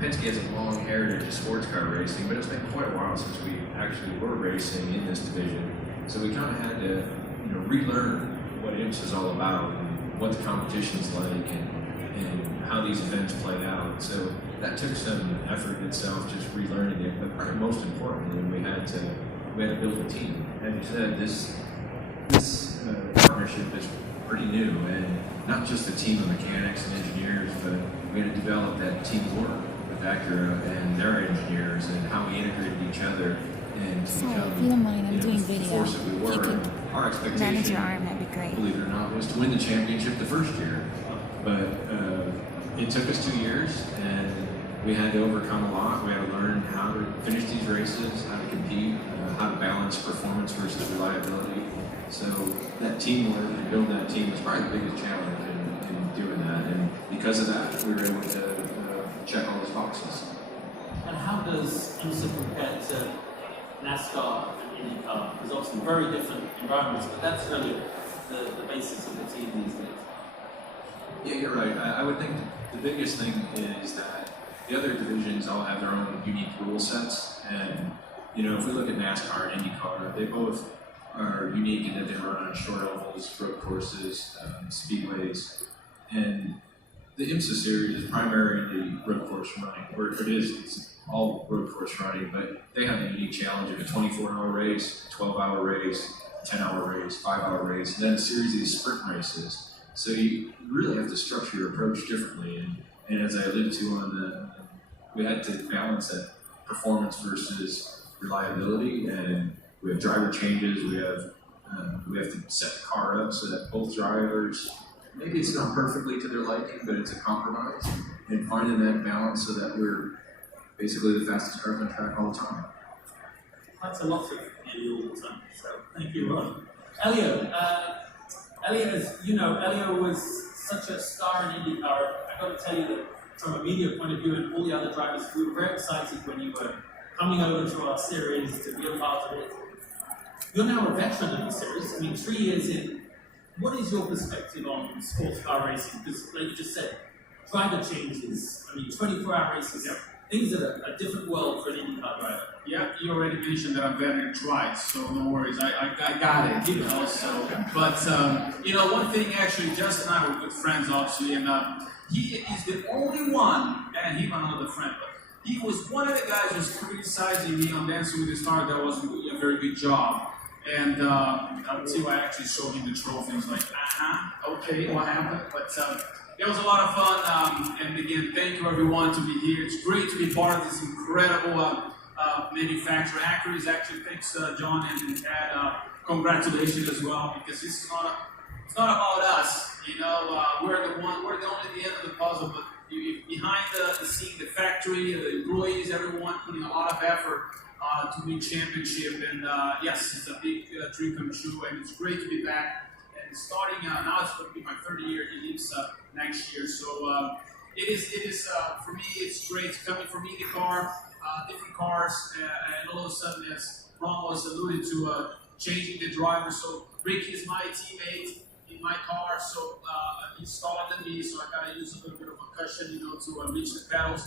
Penske has a long heritage of sports car racing, but it's been quite a while since we actually were racing in this division. So we kind of had to, relearn what IMSA is all about, and what the competition's like, and how these events play out. So that took some effort itself, just relearning it. But probably most importantly, we had to build a team. As you said, this partnership is pretty new, and not just a team of mechanics and engineers, but we had to develop that teamwork with Acura and their engineers, and how we integrated each other. And So if you don't mind, I'm doing the video. force that we were. If you could Our manage expectation, your arm, that'd be great. believe it or not, was to win the championship the first year. But it took us 2 years, and we had to overcome a lot. We had to learn how to finish these races, how to compete, how to balance performance versus reliability. So that teamwork, and build that team, was probably the biggest challenge in doing that. And because of that, we were able to check all those boxes. And how does IMSA compare to NASCAR and IndyCar? Because obviously very different environments, but that's really the basis of the team these days. Yeah, you're right. I would think the biggest thing is that the other divisions all have their own unique rule sets. And, if we look at NASCAR and IndyCar, they both are unique in that they run on short ovals, road courses, speedways. And the IMSA series is primarily road course running, where it's all road course running, but they have the unique challenge of a 24-hour race, 12-hour race, 10-hour race, 5-hour race, and then a series of these sprint races. So you really have to structure your approach differently. And as I alluded to we had to balance that performance versus reliability, and we have driver changes, we have to set the car up so that both drivers, maybe it's not perfectly to their liking, but it's a compromise, and finding that balance so that we're basically the fastest cars on track all the time. That's a lot of you all the time, so thank you, Ron. Elio, as you know, Elio was such a star in IndyCar. I've got to tell you that from a media point of view and all the other drivers, we were very excited when you were coming over to our series to be a part of it. You're now a veteran of the series. 3 years in. What is your perspective on sports car racing? Because, like you just said, driver changes. 24-hour races. Yeah. Things are a different world for an IndyCar driver. Yeah, you already mentioned that I'm veteran twice, so no worries. I got it, So, but one thing actually, Justin and I were good friends, obviously, and he is the only one, and he was another friend, but he was one of the guys who was criticizing me on Dancing with the Stars that wasn't doing a very good job. And until I actually showed him the trophy, I was like, okay, what happened? But it was a lot of fun, and again, thank you everyone to be here. It's great to be part of this incredible manufacturer. Acura is actually, thanks John and Ed, congratulations as well, because this is it's not about us, we're the only the end of the puzzle, but behind the scene, the factory, the employees, everyone putting a lot of effort to win championship, and yes, it's a big dream come true, and it's great to be back. And starting now, it's going to be my 3rd year in IMSA next year, so it is for me, it's great coming from IndyCar, different cars, and all of a sudden, as Ron was alluding to, changing the driver. So Ricky is my teammate in my car, so he's taller than me, so I gotta use a little bit of a cushion, to reach the pedals.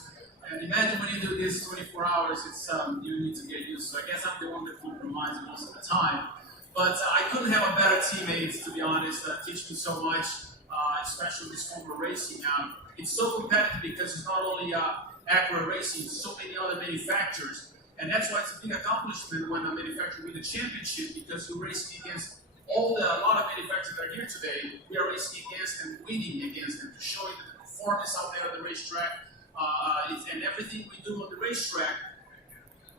And imagine when you do this 24 hours, it's you need to get used. So I guess I'm the one that compromises most of the time. But I couldn't have a better teammate, to be honest. Teach me so much, especially this form of racing. It's so competitive because it's not only Acura Racing, so many other manufacturers. And that's why it's a big accomplishment when a manufacturer wins a championship, because you're racing against a lot of manufacturers that are here today. We are racing against and winning against them to show you that the performance out there on the racetrack, and everything we do on the racetrack,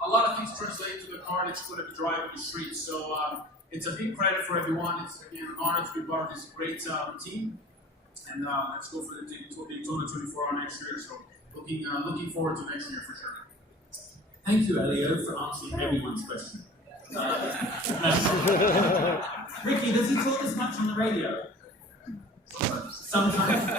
a lot of things translate to the car that you're going to be driving the street. So it's a big credit for everyone. It's again an honor to be part of this great team. And let's go for the Daytona 24-hour next year. So looking forward to next year for sure. Thank you, Elio, for answering everyone's question. Ricky, does he talk as much on the radio? Sometimes.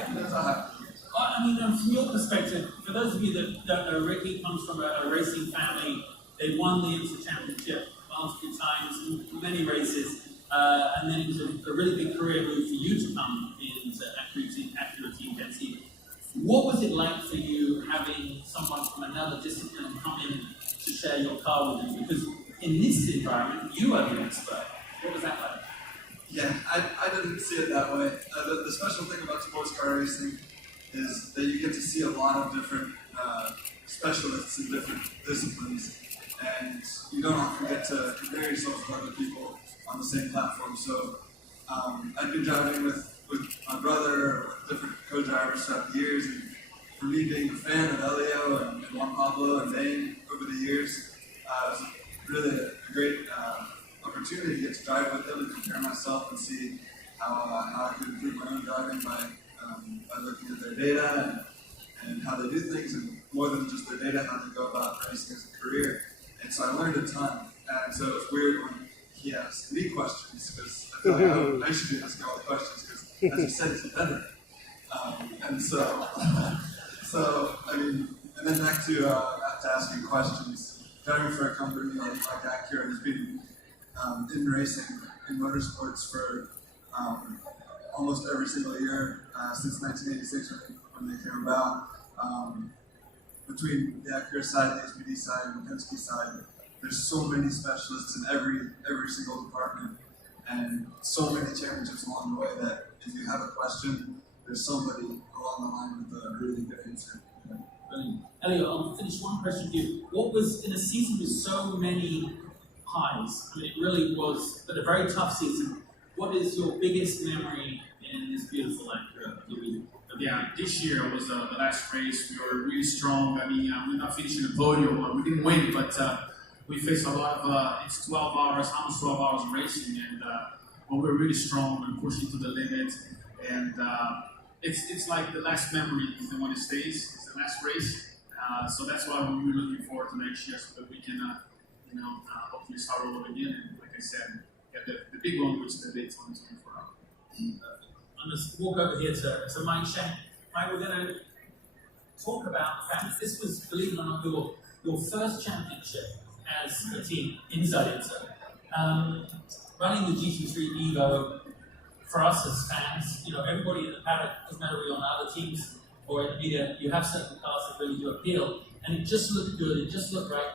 From your perspective, for those of you that don't know, Ricky comes from a racing family. They won the IMSA championship multiple times in many races, and then it was a really big career move for you to come into Acura Team Penske. What was it like for you having someone another discipline come in to share your car with you? Because in this environment, you are the expert. What was that like? Yeah, I didn't see it that way. The special thing about sports car racing is that you get to see a lot of different specialists in different disciplines, and you don't often get to compare yourself with other people on the same platform. So I've been driving with my brother, with different co-drivers throughout the years, and for me being a fan of Elio and Juan Pablo and Dane over the years, it was really a great opportunity to get to drive with them and compare myself and see how I could improve my own driving by looking at their data and how they do things, and more than just their data, how they go about racing as a career. And so I learned a ton. And so it was weird when he asked me questions, because I feel like I should be asking all the questions, because as you said, he's a veteran. And so I mean, and then back to asking questions. Driving for a company like Acura has been in racing, in motorsports for almost every single year since 1986 when they came about. Between the Acura side, the SPD side, and the Penske side, there's so many specialists in every single department, and so many championships along the way that if you have a question, there's somebody along the line with a really good answer. Brilliant. Elliot, I'll finish one question for you. What was, in a season with so many highs, I mean, it really was, but a very tough season, what is your biggest memory in this beautiful Acura? Yeah, this year was the last race. We were really strong. I mean, we're not finishing the podium. We didn't win, but we faced a lot of, it's 12 hours, almost 12 hours of racing, and we were really strong and pushing to the limit. And it's like the last memory is the one that stays. It's the last race. So that's why we're really looking forward to next year, so that we can, hopefully start all over again. And like I said, get the big one, which is the Daytona 24 hour. I'm going to walk over here to Mike Shank. Mike, we're going to talk about the fact this was, believe it or not, your first championship as a team inside Inter. Running the GT3 Evo, for us as fans, everybody in the paddock, doesn't matter if you're on other teams or in the media, you have certain cars that really do appeal, and it just looked good, it just looked right.